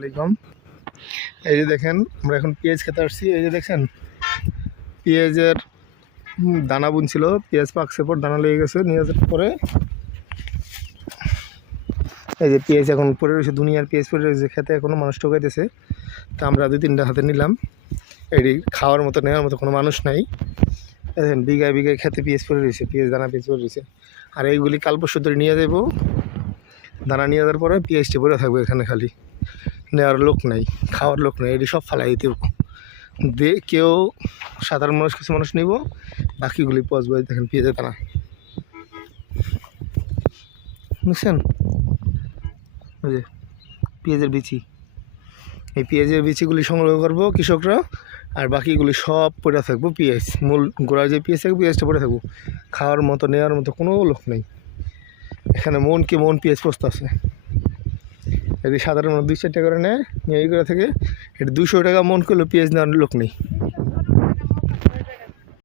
আসসালামাইকুম। এই যে দেখেন আমরা এখন পেঁয়াজ খেতে আসছি। এই যে দেখেন পেঁয়াজের দানা বুনছিল, পেঁয়াজ পাকছে পর দানা লেগে গেছে, নিয়ে যাওয়ার পরে এই যে পেঁয়াজ এখন পড়ে রয়েছে, দুনিয়ার পেঁয়াজ পড়ে রয়েছে খেতে, এখনও মানুষ ঠকাইতেছে। তা আমরা 2-3টা হাতে নিলাম। এটি খাওয়ার মতো নেওয়ার মতো কোনো মানুষ নাই। দেখেন বিঘায় বিঘায় খেতে পেঁয়াজ পড়ে রয়েছে, পেঁয়াজ দানা পেঁয়াজ পড়ে রয়েছে। আর এইগুলি কাল পরশু ধরে নিয়ে যাব, দানা নিয়ে যাওয়ার পরে পেঁয়াজটি পড়ে থাকবে এখানে, খালি নেওয়ার লোক নাই, খাওয়ার লোক নেই, এটি সব ফালাই দিতে কেউ সাধারণ মানুষ কিছু মানুষ নিব, বাকিগুলি পচবে। দেখেন পেঁয়াজের দানা, বুঝছেন? ওই যে পেঁয়াজের বিচি, এই পেঁয়াজের বিচিগুলি সংগ্রহ করবো কৃষকরা, আর বাকিগুলি সব পড়ে থাকবো। পেঁয়াজ মূল গোড়ায় যে পেঁয়াজ থাকবে, পেঁয়াজটা পড়ে থাকবো। খাওয়ার মতো নেওয়ার মতো কোনো লোক নেই এখানে। মন পেঁয়াজ পচতে আছে। এটি সাধারণ মানুষ 2-4 টাকা করে নেয়, নিয়ে এই করে থেকে এটি 200 টাকা মন করলেও পেঁয়াজ নেওয়ার লোক নেই।